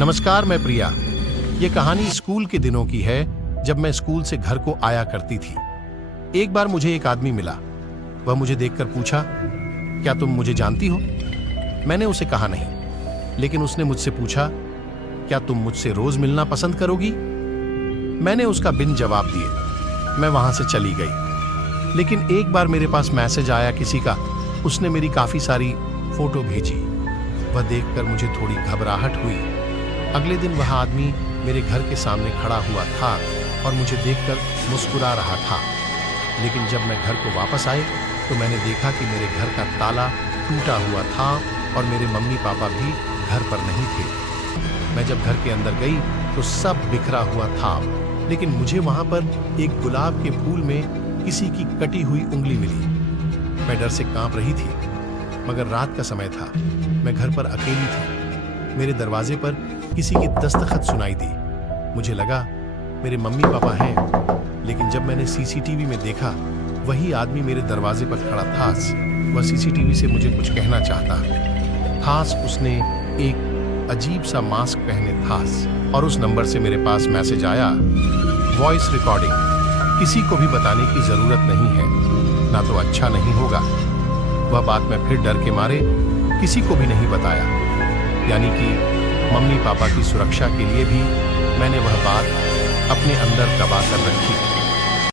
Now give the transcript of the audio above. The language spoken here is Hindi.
नमस्कार, मैं प्रिया। ये कहानी स्कूल के दिनों की है, जब मैं स्कूल से घर को आया करती थी। एक बार मुझे एक आदमी मिला। वह मुझे देखकर पूछा, क्या तुम मुझे जानती हो? मैंने उसे कहा नहीं, लेकिन उसने मुझसे पूछा, क्या तुम मुझसे रोज मिलना पसंद करोगी? मैंने उसका बिन जवाब दिए मैं वहां से चली गई। लेकिन एक बार मेरे पास मैसेज आया किसी का। उसने मेरी काफी सारी फोटो भेजी। वह देखकर मुझे थोड़ी घबराहट हुई। अगले दिन वह आदमी मेरे घर के सामने खड़ा हुआ था और मुझे देखकर मुस्कुरा रहा था। लेकिन जब मैं घर को वापस आए तो मैंने देखा कि मेरे घर का ताला टूटा हुआ था और मेरे मम्मी पापा भी घर पर नहीं थे। मैं जब घर के अंदर गई तो सब बिखरा हुआ था, लेकिन मुझे वहां पर एक गुलाब के फूल में किसी की कटी हुई उंगली मिली। मैं डर से कांप रही थी, मगर रात का समय था। मैं घर पर अकेली थी। मेरे दरवाजे पर किसी की दस्तखत सुनाई दी। मुझे लगा मेरे मम्मी पापा हैं, लेकिन जब मैंने सीसीटीवी में देखा, वही आदमी मेरे दरवाजे पर खड़ा था। वह सीसीटीवी से मुझे कुछ कहना चाहता था। उसने एक अजीब सा मास्क पहने था और उस नंबर से मेरे पास मैसेज आया, वॉइस रिकॉर्डिंग। किसी को भी बताने की जरूरत नहीं है, ना तो अच्छा नहीं होगा। वह बात मैं फिर डर के मारे किसी को भी नहीं बताया। यानी कि मम्मी पापा की सुरक्षा के लिए भी मैंने वह बात अपने अंदर दबा कर रखी।